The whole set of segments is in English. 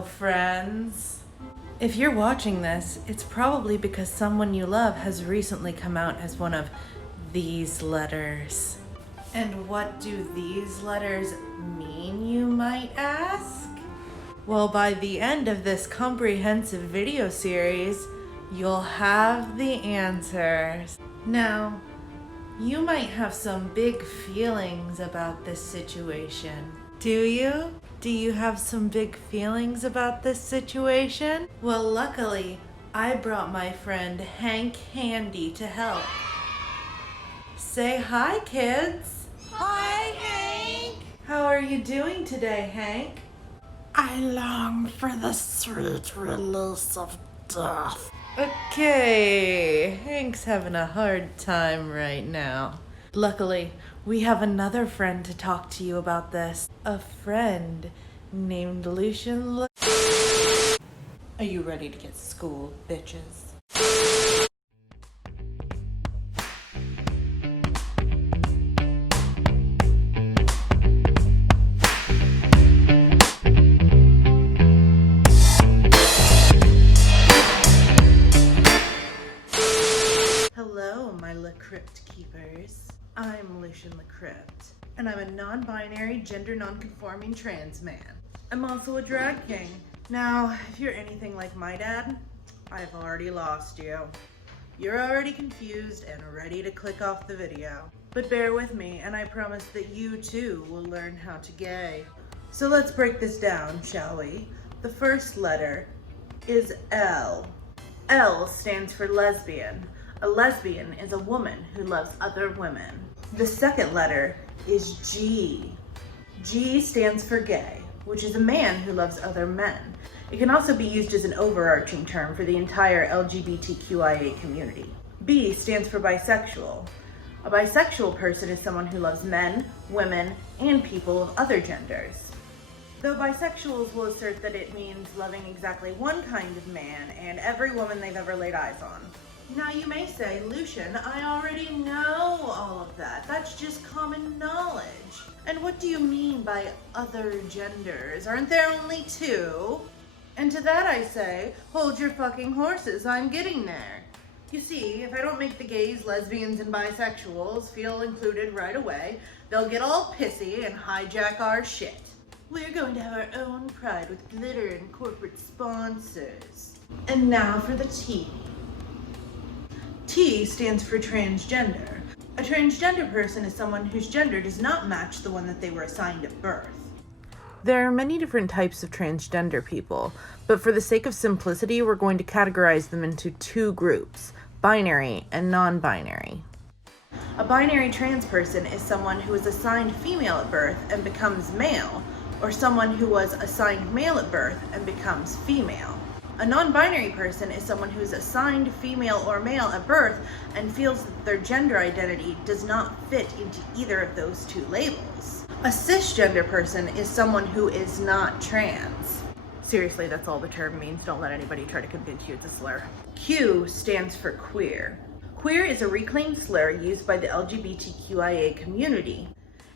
Hello, friends. If you're watching this, it's probably because someone you love has recently come out as one of these letters. And what do these letters mean, you might ask? Well, by the end of this comprehensive video series, you'll have the answers. Now, you might have some big feelings about this situation. Do you? Do you have some big feelings about this situation? Well, luckily, I brought my friend Hank Handy to help. Say hi, kids. Hi, Hank. How are you doing today, Hank? I long for the sweet release of death. Okay, Hank's having a hard time right now. Luckily, we have another friend to talk to you about this. A friend named Lucian. Are you ready to get schooled, bitches? Hello, my LaCrypt keepers. I'm Lucian LaCrypt, and I'm a non-binary, gender non-conforming trans man. I'm also a drag king. Now, if you're anything like my dad, I've already lost you. You're already confused and ready to click off the video. But bear with me, and I promise that you too will learn how to gay. So let's break this down, shall we? The first letter is L. L stands for lesbian. A lesbian is a woman who loves other women. The second letter is G. G stands for gay, which is a man who loves other men. It can also be used as an overarching term for the entire LGBTQIA community. B stands for bisexual. A bisexual person is someone who loves men, women, and people of other genders. Though bisexuals will assert that it means loving exactly one kind of man and every woman they've ever laid eyes on. Now you may say, Lucian, I already know all of that. That's just common knowledge. And what do you mean by other genders? Aren't there only two? And to that I say, hold your fucking horses, I'm getting there. You see, if I don't make the gays, lesbians, and bisexuals feel included right away, they'll get all pissy and hijack our shit. We're going to have our own pride with glitter and corporate sponsors. And now for the T. T stands for transgender. A transgender person is someone whose gender does not match the one that they were assigned at birth. There are many different types of transgender people, but for the sake of simplicity, we're going to categorize them into two groups, binary and non-binary. A binary trans person is someone who is assigned female at birth and becomes male, or someone who was assigned male at birth and becomes female. A non-binary person is someone who is assigned female or male at birth and feels that their gender identity does not fit into either of those two labels. A cisgender person is someone who is not trans. Seriously, that's all the term means. Don't let anybody try to convince you it's a slur. Q stands for queer. Queer is a reclaimed slur used by the LGBTQIA community.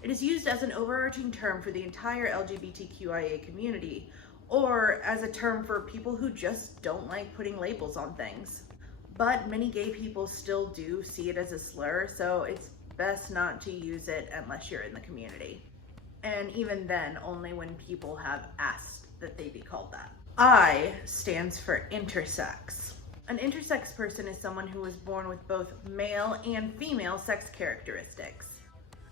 It is used as an overarching term for the entire LGBTQIA community, or as a term for people who just don't like putting labels on things. But many gay people still do see it as a slur, so it's best not to use it unless you're in the community. And even then, only when people have asked that they be called that. I stands for intersex. An intersex person is someone who was born with both male and female sex characteristics.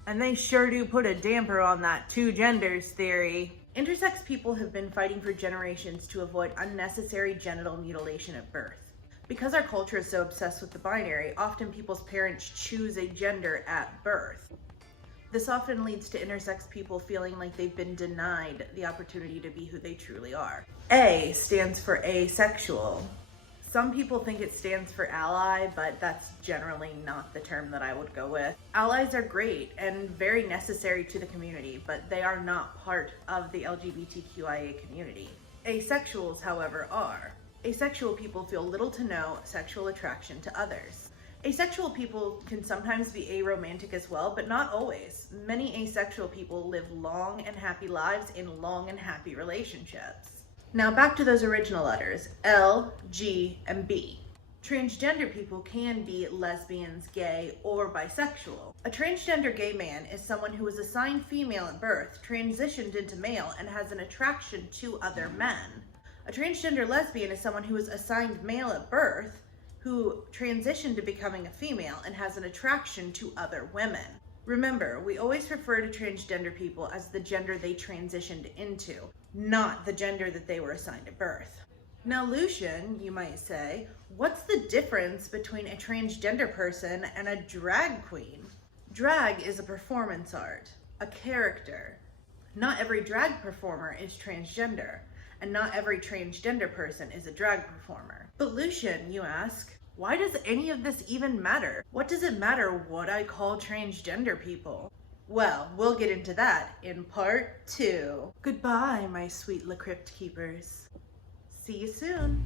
And they sure do put a damper on that two genders theory. Intersex people have been fighting for generations to avoid unnecessary genital mutilation at birth. Because our culture is so obsessed with the binary, often people's parents choose a gender at birth. This often leads to intersex people feeling like they've been denied the opportunity to be who they truly are. A stands for asexual. Some people think it stands for ally, but that's generally not the term that I would go with. Allies are great and very necessary to the community, but they are not part of the LGBTQIA community. Asexuals, however, are. Asexual people feel little to no sexual attraction to others. Asexual people can sometimes be aromantic as well, but not always. Many asexual people live long and happy lives in long and happy relationships. Now back to those original letters, L, G, and B. Transgender people can be lesbians, gay, or bisexual. A transgender gay man is someone who was assigned female at birth, transitioned into male, and has an attraction to other men. A transgender lesbian is someone who was assigned male at birth, who transitioned to becoming a female and has an attraction to other women. Remember, we always refer to transgender people as the gender they transitioned into, not the gender that they were assigned at birth. Now, Lucian, you might say, what's the difference between a transgender person and a drag queen? Drag is a performance art, a character. Not every drag performer is transgender, and not every transgender person is a drag performer. But Lucian, you ask, why does any of this even matter? What does it matter what I call transgender people? Well, we'll get into that in part 2. Goodbye, my sweet La Crypt keepers. See you soon.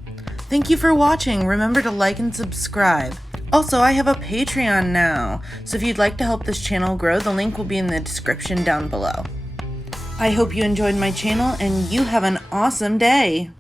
Thank you for watching. Remember to like and subscribe. Also, I have a Patreon now, so if you'd like to help this channel grow, the link will be in the description down below. I hope you enjoyed my channel and you have an awesome day.